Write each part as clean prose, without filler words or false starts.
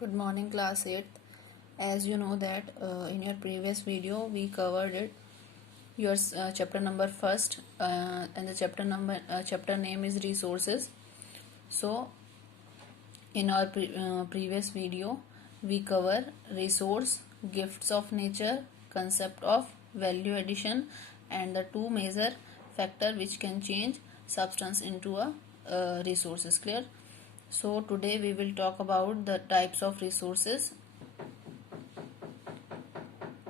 Good morning, class 8th. As you know that in your previous video we covered it your chapter number first, and the chapter name is resources. So in our previous video we cover resource, gifts of nature, concept of value addition, and the two major factor which can change substance into a resources. Clear? So today we will talk about the types of resources.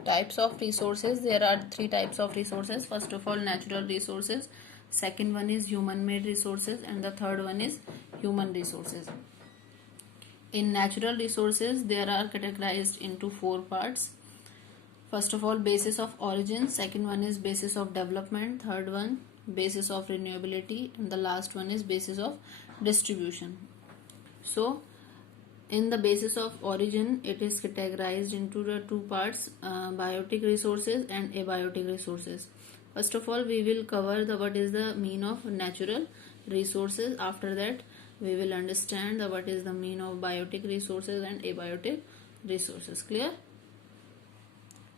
Types of resources, there are three types of resources. First of all, natural resources, second one is human made resources, and the third one is human resources. In natural resources, there are categorized into four parts. First of all, basis of origin, second one is basis of development, third one basis of renewability, and the last one is basis of distribution. So in the basis of origin, it is categorized into the two parts, biotic resources and abiotic resources. First of all, we will cover what is the mean of natural resources. After that, we will understand what is the mean of biotic resources and abiotic resources. Clear?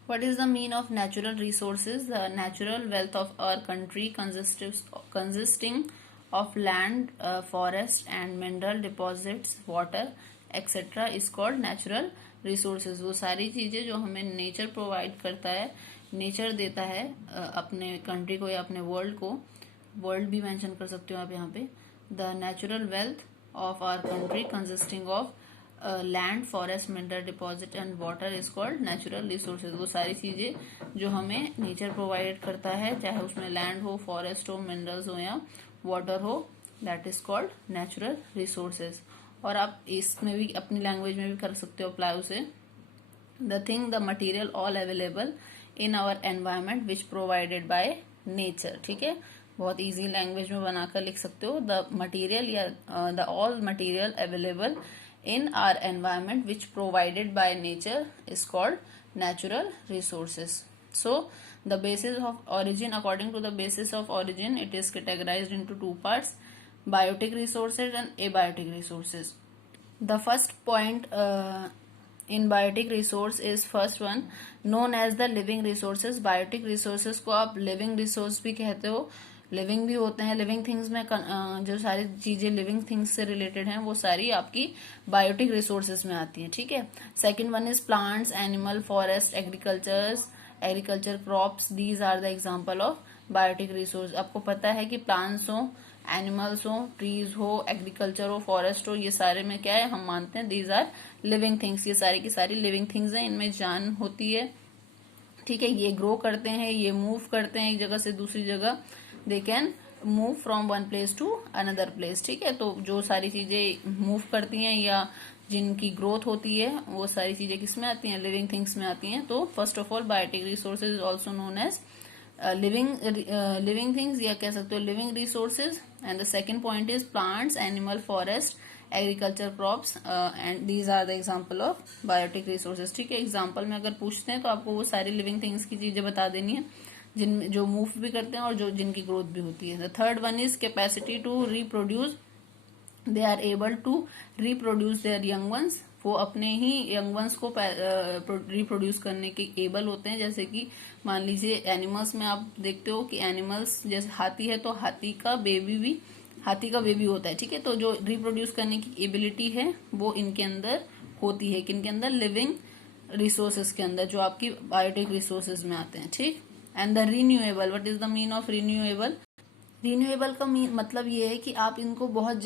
What is the mean of natural resources? The natural wealth of our country consisting of land, forest and mineral deposits, water, etcetera is called natural resources. वो सारी चीजें जो हमें nature provide करता है, nature देता है अपने कंट्री को या अपने वर्ल्ड को. वर्ल्ड भी मेंशन कर सकते हो आप यहाँ पे. The natural wealth of our country consisting of land, forest, mineral deposit and water is called natural resources. वो सारी चीजें जो हमें नेचर प्रोवाइड करता है, चाहे उसमें लैंड हो, फॉरेस्ट हो, मिनरल्स हो या वाटर हो, that is called natural resources. और आप इसमें भी अपनी लैंग्वेज में भी कर सकते हो अप्लाई उसे. The thing, the material all available in our environment which provided by nature. ठीक है, बहुत इजी लैंग्वेज में बनाकर लिख सकते हो. द मटीरियल या the all material available in our environment which provided by nature is called natural resources. So the basis of origin, according to the basis of origin, it is categorized into two parts, biotic resources and abiotic resources. The first point in biotic resource is first one known as the living resources. biotic resources को आप living resource भी कहते हो, living भी होते हैं. Living things में जो सारी चीजें लिविंग थिंग्स से रिलेटेड हैं वो सारी आपकी बायोटिक रिसोर्सेज में आती हैं. ठीक है. Second one is plants, animal, forest, agriculture crops. These are the example of biotic resource. आपको पता है कि प्लांट्स हो, एनिमल्स हो, ट्रीज हो, एग्रीकल्चर हो, फॉरेस्ट हो, ये सारे में क्या है, हम मानते हैं दीज आर लिविंग थिंग्स. ये सारी की सारी लिविंग थिंग्स हैं, इनमें जान होती है. ठीक है. ये ग्रो करते हैं, ये मूव करते हैं एक जगह से दूसरी जगह. They can move from one place to another place. ठीक है. तो जो सारी चीजें मूव करती हैं या जिनकी ग्रोथ होती है वो सारी चीजें किसमें आती हैं, लिविंग थिंग्स में आती हैं. तो first of all biotic resources is also known as living things या कह सकते हो living resources. And the second point is plants, animal, forest, agriculture crops and these are the example of biotic resources. ठीक है. Example में अगर पूछते हैं तो आपको वो सारी लिविंग थिंग्स की चीजें बता देनी है जिन जो मूव भी करते हैं और जो जिनकी ग्रोथ भी होती है. The third one is capacity to reproduce. They are able to reproduce their young ones. वो अपने ही यंग वंस को रिप्रोड्यूस करने के एबल होते हैं. जैसे कि मान लीजिए एनिमल्स में आप देखते हो कि एनिमल्स जैसे हाथी है तो हाथी का बेबी होता है. ठीक है. तो जो रिप्रोड्यूस करने की एबिलिटी है वो इनके अंदर होती है. किनके अंदर, लिविंग रिसोर्सेज के अंदर, जो आपकी बायोटिक रिसोर्सेज में आते हैं. ठीक. And the renewable, what is the mean of renewable? Renewable का मतलब ये है कि आप इनको बहुत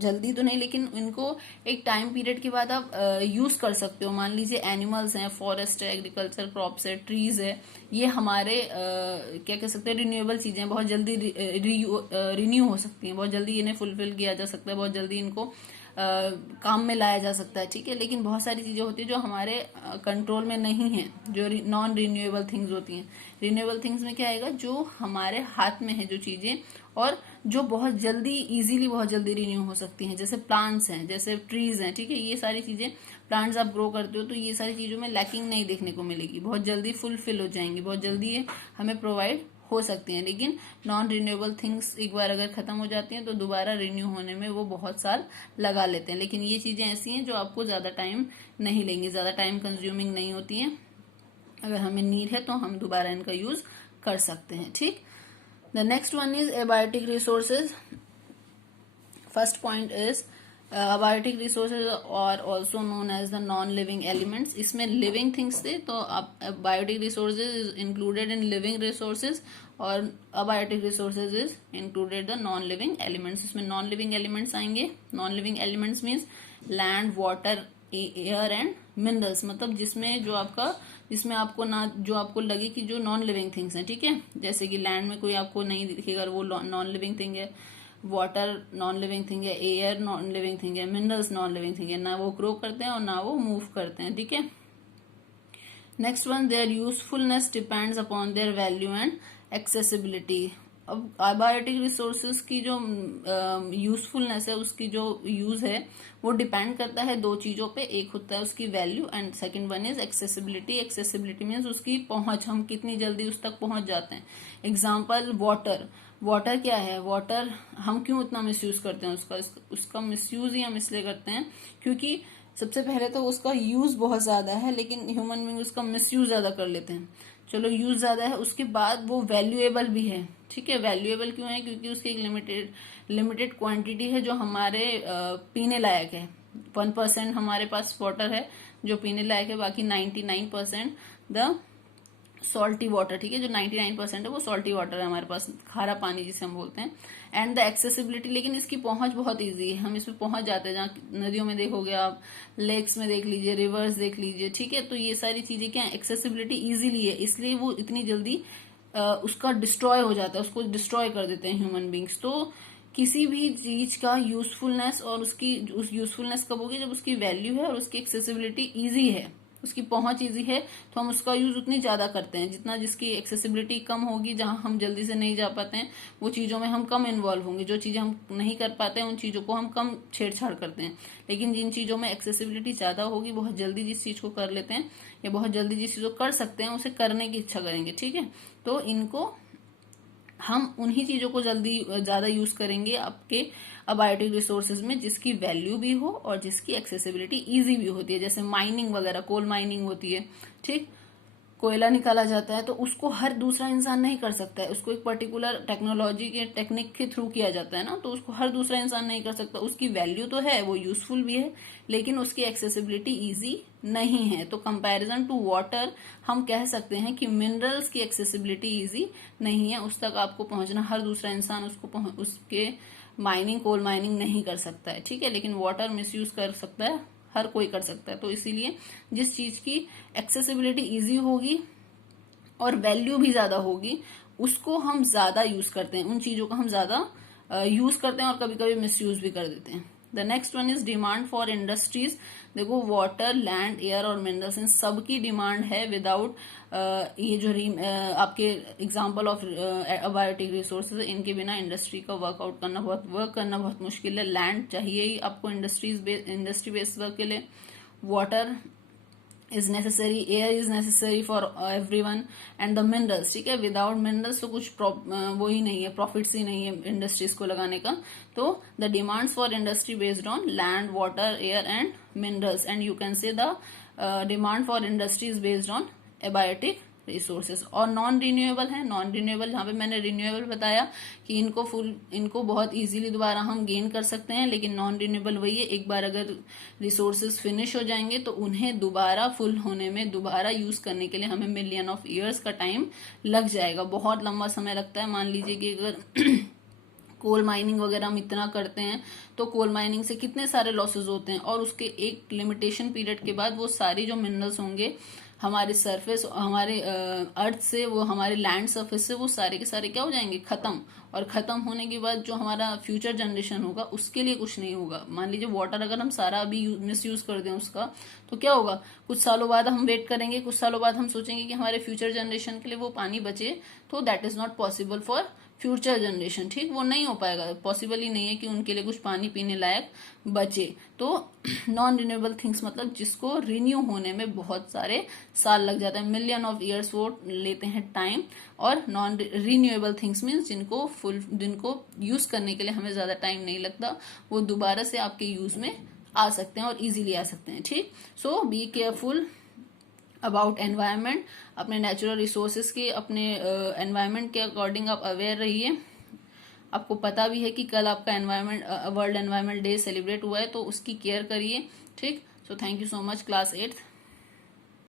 जल्दी तो नहीं, लेकिन इनको एक टाइम पीरियड के बाद आप यूज कर सकते हो. मान लीजिए एनिमल्स हैं, फॉरेस्ट है, एग्रीकल्चर क्रॉप्स है, ट्रीज है, ये हमारे क्या कह सकते हैं, रिन्यूएबल चीजें बहुत जल्दी रिन्यू हो सकती हैं, बहुत जल्दी इन्हें फुलफिल किया जा सकता है, बहुत जल्दी इनको काम में लाया जा सकता है. ठीक है. लेकिन बहुत सारी चीजें होती है जो हमारे कंट्रोल में नहीं है, जो नॉन रिन्यूएबल थिंग्स होती हैं. रिन्यूएबल थिंग्स में क्या आएगा, जो हमारे हाथ में है जो चीजें और जो बहुत जल्दी इजीली बहुत जल्दी रिन्यू हो सकती हैं. जैसे प्लांट्स हैं, जैसे ट्रीज हैं. ठीक है. ये सारी चीजें प्लांट्स आप ग्रो करते हो तो ये सारी चीजों में लैकिंग नहीं देखने को मिलेगी, बहुत जल्दी फुलफिल हो जाएंगी, बहुत जल्दी ये हमें प्रोवाइड हो सकती हैं, लेकिन नॉन रिन्यूएबल थिंग्स एक बार अगर खत्म हो जाती हैं तो दोबारा रिन्यू होने में वो बहुत साल लगा लेते हैं। लेकिन ये चीजें ऐसी हैं जो आपको ज्यादा टाइम नहीं लेंगी, ज्यादा टाइम कंज्यूमिंग नहीं होती हैं। अगर हमें नीड है तो हम दोबारा इनका यूज कर सकते हैं। ठीक, the next one is abiotic resources. First point is abiotic resources और also known as the non living elements. इसमें लिविंग थिंग्स थे, तो biotic resources is included in living resources और abiotic resources is included the non living elements. इसमें non living elements आएंगे। Non living elements means land, water, air and minerals, मतलब जिसमें आपको ना जो आपको लगे कि जो नॉन लिविंग थिंग्स हैं। ठीक है, जैसे कि लैंड में कोई आपको नहीं दिखेगा, वो नॉन लिविंग थिंग है। वाटर नॉन लिविंग थिंग है, एयर नॉन लिविंग थिंग है, मिनरल्स नॉन लिविंग थिंग है, ना वो ग्रो करते हैं और ना वो मूव करते हैं। ठीक है, next one, their usefulness depends upon their value and accessibility. अब अबायोटिक रिसोर्सेज की जो यूजफुलनेस है, उसकी जो यूज है, वो डिपेंड करता है दो चीजों पे। एक होता है उसकी value and second one is accessibility. Accessibility means उसकी पहुंच, हम कितनी जल्दी उस तक पहुंच जाते हैं। Example water. वाटर क्या है? वाटर हम क्यों इतना मिसयूज करते हैं उसका मिसयूज ही हम इसलिए करते हैं क्योंकि सबसे पहले तो उसका यूज बहुत ज्यादा है, लेकिन ह्यूमन बींग उसका मिसयूज ज्यादा कर लेते हैं। चलो, यूज ज्यादा है, उसके बाद वो वैल्यूएबल भी है। ठीक है, वैल्यूएबल क्यों है? क्योंकि उसकी एक लिमिटेड क्वांटिटी है जो हमारे पीने लायक है। 1% हमारे पास वाटर है जो पीने लायक है, बाकी 99% द सॉल्टी वाटर। ठीक है, जो 99% है वो सॉल्टी वाटर है हमारे पास, खारा पानी जिसे हम बोलते हैं। एंड द एक्सेसिबिलिटी, लेकिन इसकी पहुंच बहुत इजी है, हम इसमें पहुंच जाते हैं। जहाँ नदियों में देखोगे आप, लेक्स में देख लीजिए, रिवर्स देख लीजिए। ठीक है, तो ये सारी चीजें क्या है? एक्सेसिबिलिटी इजीली है, इसलिए वो इतनी जल्दी उसका डिस्ट्रॉय हो जाता है, उसको डिस्ट्रॉय कर देते हैं ह्यूमन बींग्स। तो किसी भी चीज का यूजफुलनेस और उस यूजफुलनेस कब होगी? जब उसकी वैल्यू है और उसकी एक्सेसिबिलिटी इजी है, उसकी पहुंच इजी है, तो हम उसका यूज उतनी ज्यादा करते हैं। जितना जिसकी एक्सेसिबिलिटी कम होगी, जहां हम जल्दी से नहीं जा पाते हैं, वो चीजों में हम कम इन्वॉल्व होंगे। जो चीजें हम नहीं कर पाते हैं उन चीजों को हम कम छेड़छाड़ करते हैं। लेकिन जिन चीजों में एक्सेसिबिलिटी ज्यादा होगी, बहुत जल्दी जिस चीज को कर लेते हैं या बहुत जल्दी जिस चीज को कर सकते हैं, उसे करने की इच्छा करेंगे। ठीक है, तो इनको हम उन्हीं चीजों को जल्दी ज्यादा यूज करेंगे आपके अबायोटिक रिसोर्सेज में जिसकी वैल्यू भी हो और जिसकी एक्सेसिबिलिटी इजी भी होती है। जैसे माइनिंग वगैरह, कोल माइनिंग होती है। ठीक, कोयला निकाला जाता है तो उसको हर दूसरा इंसान नहीं कर सकता है, उसको एक पर्टिकुलर टेक्नोलॉजी के टेक्निक के थ्रू किया जाता है ना, तो उसको हर दूसरा इंसान नहीं कर सकता। उसकी वैल्यू तो है, वो यूजफुल भी है, लेकिन उसकी एक्सेसिबिलिटी इजी नहीं है। तो कंपैरिजन टू वाटर हम कह सकते हैं कि मिनरल्स की एक्सेसिबिलिटी इजी नहीं है, उस तक आपको पहुंचना हर दूसरा इंसान उसके माइनिंग, कोल माइनिंग नहीं कर सकता है। ठीक है, लेकिन वाटर मिसयूज कर सकता है, हर कोई कर सकता है। तो इसीलिए जिस चीज की एक्सेसिबिलिटी इजी होगी और वैल्यू भी ज्यादा होगी, उसको हम ज्यादा यूज करते हैं, उन चीजों का हम ज्यादा यूज करते हैं और कभी कभी मिसयूज भी कर देते हैं। The next one is demand for industries. देखो, वाटर, लैंड, एयर और मिनरल्स, इन सबकी डिमांड है। विदाउट ये जो आपके एग्जांपल ऑफ अबायोटिक रिसोर्सेज, इनके बिना इंडस्ट्री का वर्क करना बहुत मुश्किल है। लैंड चाहिए ही आपको इंडस्ट्री बेस्ड वर्क के लिए। Water is necessary, air is necessary for everyone and the minerals। ठीक है, विदाउट मिनरल्स तो कुछ वो ही नहीं है, प्रॉफिट्स ही नहीं है इंडस्ट्रीज को लगाने का। तो the demands for industry based on land, water, air and minerals, and you can say the demand for industries based on abiotic resources. और नॉन रिन्यूएबल है। नॉन रिन्यूएबल, यहाँ पे मैंने रिन्यूएबल बताया कि इनको बहुत इजीली दोबारा हम गेन कर सकते हैं, लेकिन नॉन रिन्यूएबल वही है, एक बार अगर रिसोर्सेज फिनिश हो जाएंगे तो उन्हें दोबारा फुल होने में, दोबारा यूज करने के लिए हमें मिलियन ऑफ ईयर्स का टाइम लग जाएगा, बहुत लंबा समय लगता है। मान लीजिए कि अगर कोल माइनिंग वगैरह हम इतना करते हैं तो कोल माइनिंग से कितने सारे लॉसेस होते हैं, और उसके एक लिमिटेशन पीरियड के बाद वो सारी जो मिनरल्स होंगे हमारे सरफेस, हमारे अर्थ से, वो हमारे लैंड सरफेस से, वो सारे के सारे क्या हो जाएंगे? खत्म। और खत्म होने के बाद जो हमारा फ्यूचर जनरेशन होगा उसके लिए कुछ नहीं होगा। मान लीजिए वाटर अगर हम सारा अभी मिस यूज कर दें उसका, तो क्या होगा? कुछ सालों बाद हम वेट करेंगे, कुछ सालों बाद हम सोचेंगे कि हमारे फ्यूचर जनरेशन के लिए वो पानी बचे, तो that is not possible for future generation, ठीक, वो नहीं हो पाएगा, पॉसिबल ही नहीं है कि उनके लिए कुछ पानी पीने लायक बचे। तो नॉन रिन्यूएबल थिंग्स मतलब जिसको रिन्यू होने में बहुत सारे साल लग जाते हैं, मिलियन ऑफ ईयर्स वो लेते हैं टाइम। और नॉन रिन्यूएबल थिंग्स मीन्स जिनको यूज करने के लिए हमें ज्यादा टाइम नहीं लगता, वो दोबारा से आपके यूज में आ सकते हैं और इजीली आ सकते हैं, ठीक। सो बी केयरफुल अबाउट एनवायरनमेंट, अपने नेचुरल रिसोर्सेज के, अपने एनवायरनमेंट के अकॉर्डिंग आप अवेयर रहिए। आपको पता भी है कि कल आपका environment world environment day celebrate हुआ है, तो उसकी केयर करिए, ठीक। So thank you so much class 8।